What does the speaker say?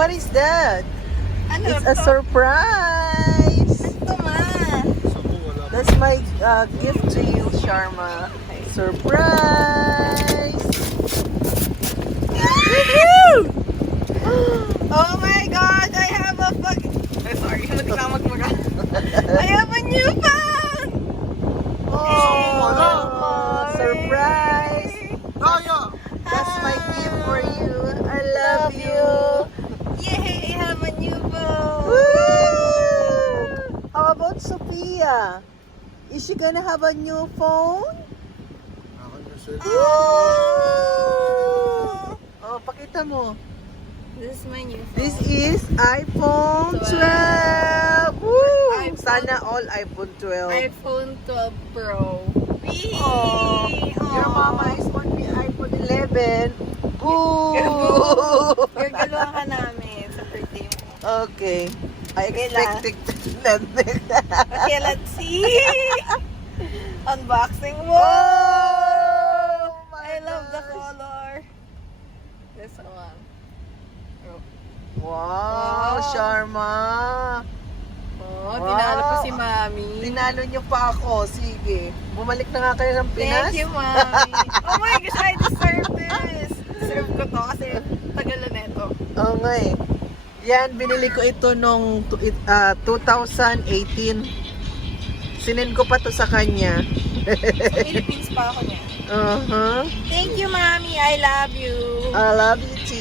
What is that? Ano It's to? a surprise. Ito ma. That's my gift to you, Sharma. Surprise! Oh my God! I have a sorry, hindi na magmaga. I have a new phone! Oh, surprise! That's my gift for you. I love you. Yay! I have a new phone! Woo! How about Sophia? Is she gonna have a new phone? Oh! Oh, pakita mo. This is my new phone. This is iPhone 12. Woo! iPhone. Sana all iPhone 12. iPhone 12 Pro. Oh, your mama is on the iPhone 11. Boo! Gagaluhan ka namin sa birthday mo. Okay. I Okay, expected nothing. Okay, let's see. Unboxing. Whoa! Oh my I love the gosh. color. This one. Wow, Sharma. Oh, Wow. tinalo pa si Mami. Tinalo niyo pa ako. Sige. Bumalik na nga kayo ng Pinas. Thank you, Mami. Oh my gosh, I deserve this. Deserve ko to kasi tagalan neto. Oo nga eh. Yan, binili ko ito nung 2018. Sinend ko pa to sa kanya. Sa Philippines pa ako niya. Uh-huh. Thank you, Mami. I love you. I love you, T.